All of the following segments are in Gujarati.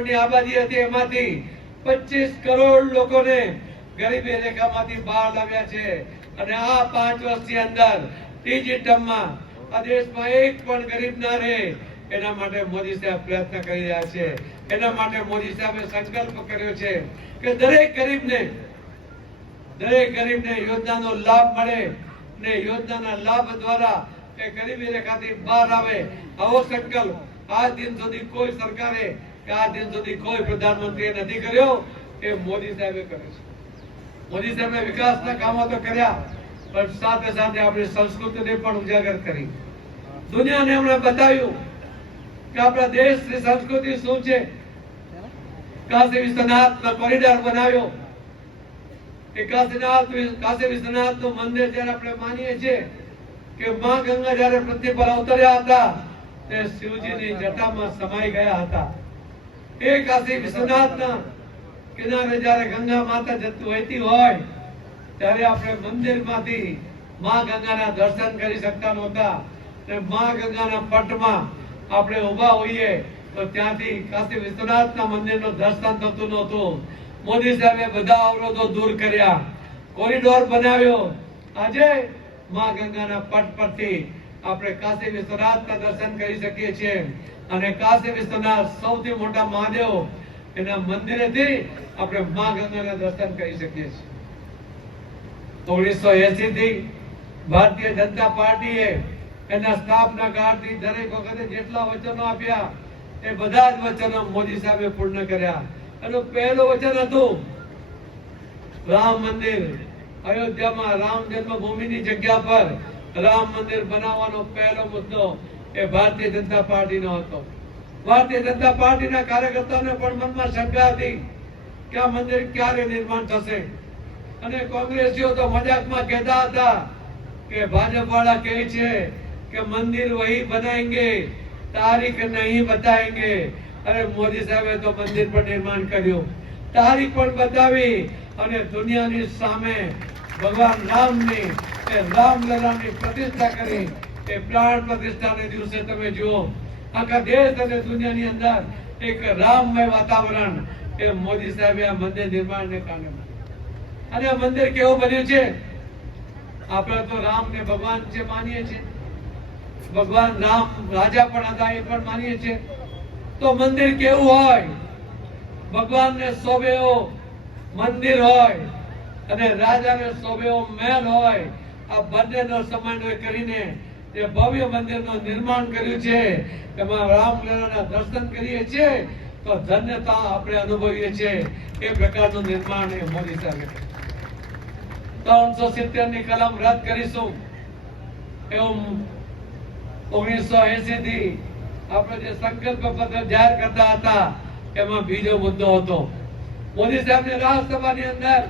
ની આબાદી હતી એમાંથી 25 કરોડ લોકોને ગરીબી રેખામાંથી બહાર લાવ્યા છે અને આ 5 વર્ષની અંદર ત્રીજી ટર્મમાં આ દેશમાં એક પણ ગરીબ ના રહે એના માટે મોદી સાહેબ પ્રયત્ન કરી રહ્યા છે। એના માટે મોદી સાહેબે સંકલ્પ કર્યો છે કે દરેક ગરીબને યોજનાનો લાભ મળે ને યોજનાના લાભ દ્વારા એ ગરીબી રેખાથી બહાર આવે આવો સંકલ્પ આ દિન સુધી કોઈ સરકારે કે આ દિન સુધી કોઈ પ્રધાનમંત્રીએ નથી કર્યો એ મોદી સાહેબે કર્યો છે। મોદી સાહેબે વિકાસના કામો તો કર્યા પણ સાથે સાથે આપણી સંસ્કૃતિને પણ ઉજાગર કરી દુનિયાને એમણે બતાવ્યું કે આપણા દેશની સંસ્કૃતિ શું છે। કાશી વિશ્વનાથનો કોરિડોર બનાવ્યો એ કાશી વિશ્વનાથનું મંદિર જ્યારે આપણે માનીએ છીએ કે માં ગંગા જ્યારે પૃથ્વી પર અવતર્યા હતા તે શિવજીની જટામાં સમાઈ ગયા હતા। એ કાશી વિશ્વનાથના કિનારે જ્યારે ગંગા માતા જતું વહેતી હોય ત્યારે આપણે મંદિરમાંથી માં ગંગાના દર્શન કરી શકતા નહોતા ને માં ગંગાના પટમાં આપણે ઊભા હોઈએ તો ત્યાંથી કાશી વિશ્વનાથના મંદિરનું દર્શન થતું નહોતું। મોદી સાહેબે બધા અવરોધો દૂર કર્યા, કોરિડોર બનાવ્યો। આજે માં ગંગાના પટ પરથી આપણે કાશી વિશ્વનાથના દર્શન કરી શકીએ છીએ અને કાશી વિશ્વનાથ સૌથી મોટા મહાદેવ એના મંદિરેથી આપણે માં ગંગાના દર્શન કરી શકીએ છીએ। 1980 થી ભારતીય જનતા પાર્ટીએ એના સ્થાપના કાળથી દરેક વખતે જેટલા વચનો આપ્યા એ બધા જ વચનો મોદી સાહેબે પૂર્ણ કર્યા। એનું પહેલું વચન હતું રામ મંદિર અયોધ્યામાં રામ જન્મભૂમિની જગ્યા પર રામ મંદિર બનાવવાનો પહેલો મુદ્દો એ ભારતીય જનતા પાર્ટીનો હતો। ભારતીય જનતા પાર્ટીના કાર્યકર્તાઓને પણ મનમાં શંકા હતી કે આ મંદિર ક્યારે નિર્માણ થશે અને કોંગ્રેસીઓ તો મજાકમાં કહેતા હતા કે ભાજપ વાળા કહે છે કે મંदिर वही बनाएंगे तारीख नहीं बताएंगे। अरे मोदी साहेबे तो मंदिर पर निर्माण કર્યું, તારીખ પણ બતાવી અને દુનિયાની સામે ભગવાન રામની એ રામલલાની પ્રતિષ્ઠા કરી। એ પ્રાણ પ્રતિષ્ઠાને દિવસે તમે જુઓ આખા દેશ અને દુનિયાની અંદર એક રામમય વાતાવરણ એ મોદી સાહેબે આ મંદિર નિર્માણને કારણે અને આ મંદિર કેવું બન્યું છે। આપણે તો રામને ભગવાન છે માનીએ છીએ, ભગવાન રામ રાજા પણ હતા એ પણ માનીએ છીએ તો મંદિર કેવું હોય, ભગવાનને શોભે એવો મંદિર હોય અને રાજાને શોભે એવો મહેલ હોય। આ બંનેનો સમન્વય કરીને જે ભવ્ય મંદિરનું નિર્માણ કર્યું છે એમાં રામલલાના દર્શન કરીએ છીએ તો ધન્યતા આપણે અનુભવીએ છીએ। એ પ્રકારનું નિર્માણ એ મોદી સાહેબે 370 ની કલમ રદ કરીશું એવું 1980 થી આપણે જે સંકલ્પ પત્ર જાહેર કરતા હતા એમાં બીજો મુદ્દો હતો। મોદી સાહેબને રાજ્યસભાની અંદર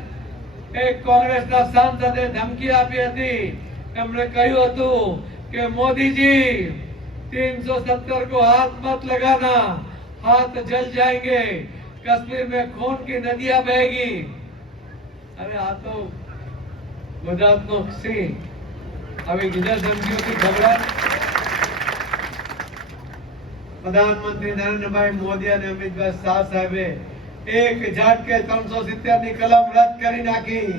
એક કોંગ્રેસના સાંસદે ધમકી આપી હતી। એમણે કહ્યું હતું કે મોદીજી 370 को हाथ मत लगाना, हाथ जल जाएंगे, कश्मीर में खून की नदियां बहेगी। अरे आ तो ગુજરાતનો સિંહ હવે બીજા ધમકીઓથી ગભરાય। પ્રધાનમંત્રી નરેન્દ્રભાઈ મોદી અને અમિતભાઈ શાહ સાહેબે એક ઝાટકે 370 ની કલમ રદ કરી નાખી।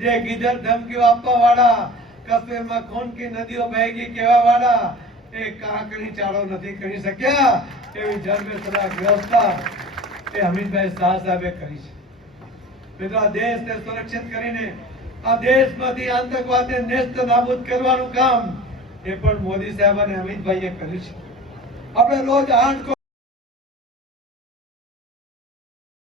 જે ગીધર ધમકીઓ આપવા વાળા, કાશ્મીરમાં ખૂન કી નદીઓ બહેગી કહેવા વાળા એ કાંકરી ચાળો નથી કરી શક્યા એવી જનમેસરા વ્યવસ્થા એ અમિતભાઈ શાહ સાહેબે કરી છે। મિત્રો આ દેશને સુરક્ષિત કરીને આ દેશમાંથી આતંકવાદને નેસ્ત નાબૂદ કરવાનું કામ એ પણ મોદી સાહેબ અને અમિતભાઈએ કર્યું છે। આપણે રોજ 8